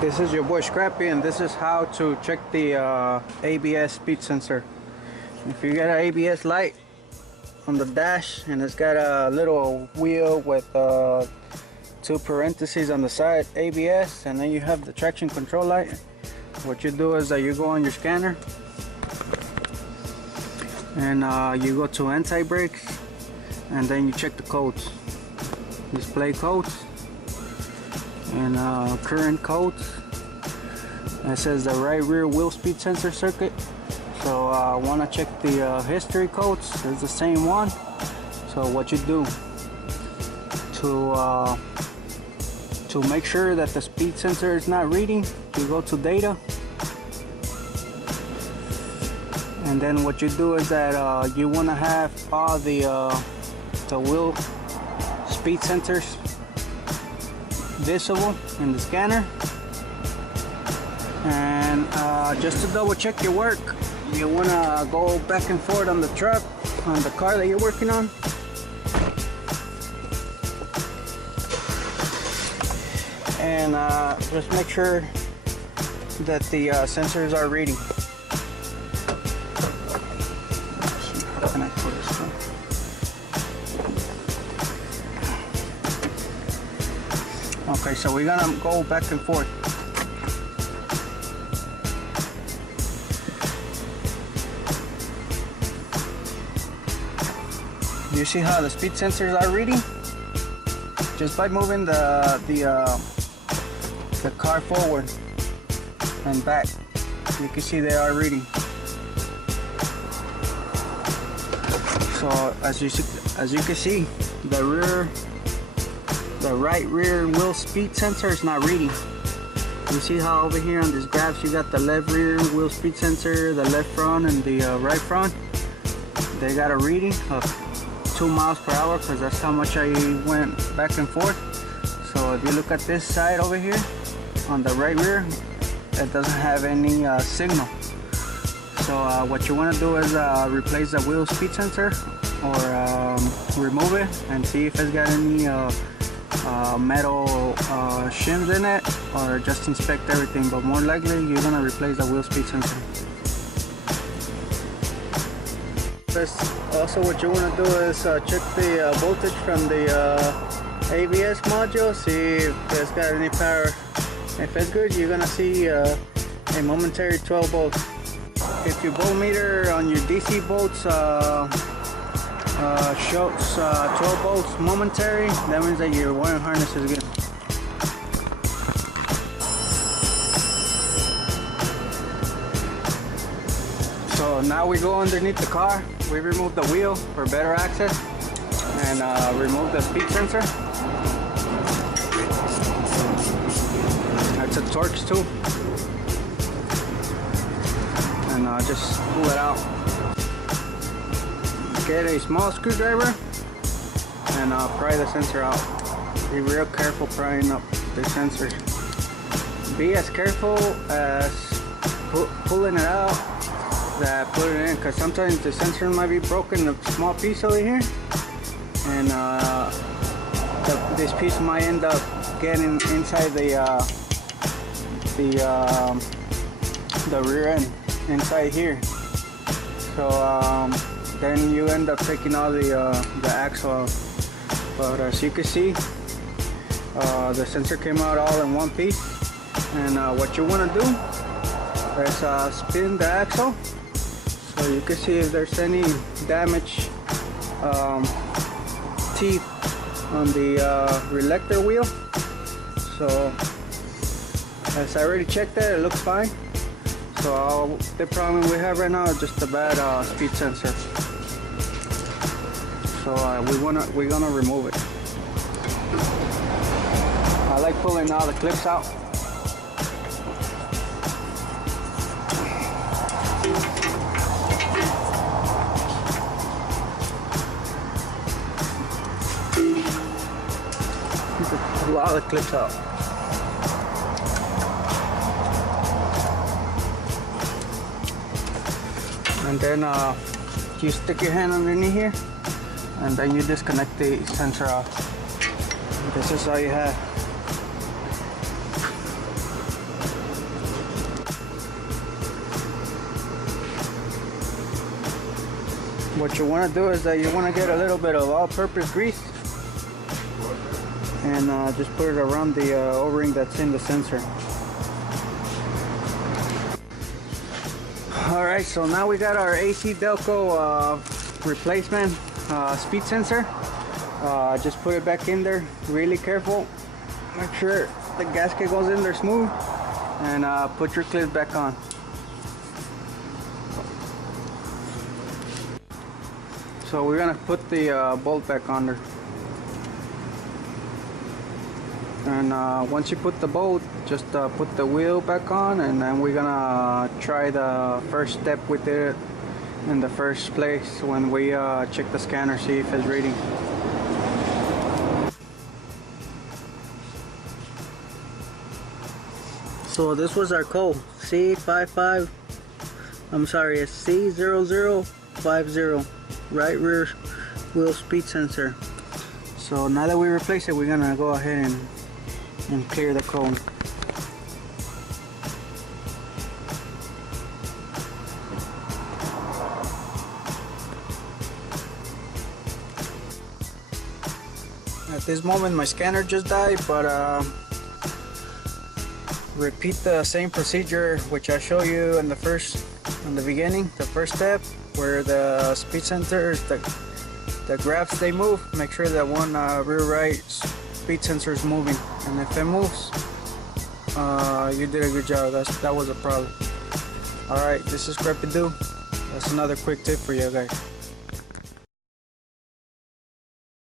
This is your boy Scrappy, and this is how to check the ABS speed sensor. If you get an ABS light on the dash and it's got a little wheel with two parentheses on the side, ABS, and then you have the traction control light, what you do is that you go on your scanner and you go to anti-brakes, and then you check the codes, display codes and current codes. It says the right rear wheel speed sensor circuit, so I want to check the history codes. It's the same one. So what you do to make sure that the speed sensor is not reading, you go to data, and then what you do is that you want to have all the wheel speed sensors visible in the scanner. And just to double check your work, you want to go back and forth on the truck, on the car that you're working on, and just make sure that the sensors are reading. How can I put this one? Okay, so we're gonna go back and forth. You see how the speed sensors are reading? Just by moving the car forward and back, you can see they are reading. So as you can see, the right rear wheel speed sensor is not reading. You see how over here on this graph you got the left rear wheel speed sensor, the left front and the right front. They got a reading of 2 miles per hour, because that's how much I went back and forth. So if you look at this side over here on the right rear, it doesn't have any signal. So what you want to do is replace the wheel speed sensor, or remove it and see if it's got any metal shims in it, or just inspect everything. But more likely you're going to replace the wheel speed sensor. Also, what you want to do is check the voltage from the ABS module, see if it's got any power. If it's good, you're going to see a momentary 12 volts. If your voltmeter on your DC bolts shows 12 volts momentary, that means that your wiring harness is good. So now we go underneath the car, we remove the wheel for better access, and remove the speed sensor. That's a Torx too. And just pull it out. Get a small screwdriver and pry the sensor out. Be real careful prying up the sensor. Be as careful as pulling it out that put it in, because sometimes the sensor might be broken, a small piece over here, and this piece might end up getting inside the rear end, inside here. So then you end up taking all the axle out. But as you can see, the sensor came out all in one piece. And what you want to do is spin the axle, so you can see if there's any damage teeth on the relector wheel. So as I already checked that, it looks fine. So the problem we have right now is just a bad speed sensor. So we're gonna remove it. I like pulling all the clips out. Pull all the clips out. And then you stick your hand underneath here, and then you disconnect the sensor off. This is all you have. what you want to do is that you want to get a little bit of all-purpose grease and just put it around the O-ring that's in the sensor. Alright, so now we got our AC Delco replacement speed sensor. Just put it back in there really careful. Make sure the gasket goes in there smooth, and put your clips back on. So we're gonna put the bolt back on there. And once you put the bolt, just put the wheel back on, and then we're gonna try the first step with it in the first place when we check the scanner, see if it's reading. So this was our code, C55, I'm sorry, it's C0050, right rear wheel speed sensor. So now that we replace it, we're gonna go ahead and clear the cone. At this moment my scanner just died, but repeat the same procedure which I showed you in the beginning, the first step, where the speed sensors, the graphs, they move. Make sure that one rear right speed sensor is moving, and if it moves, you did a good job. That was a problem. Alright, this is scrappydoo. That's another quick tip for you guys.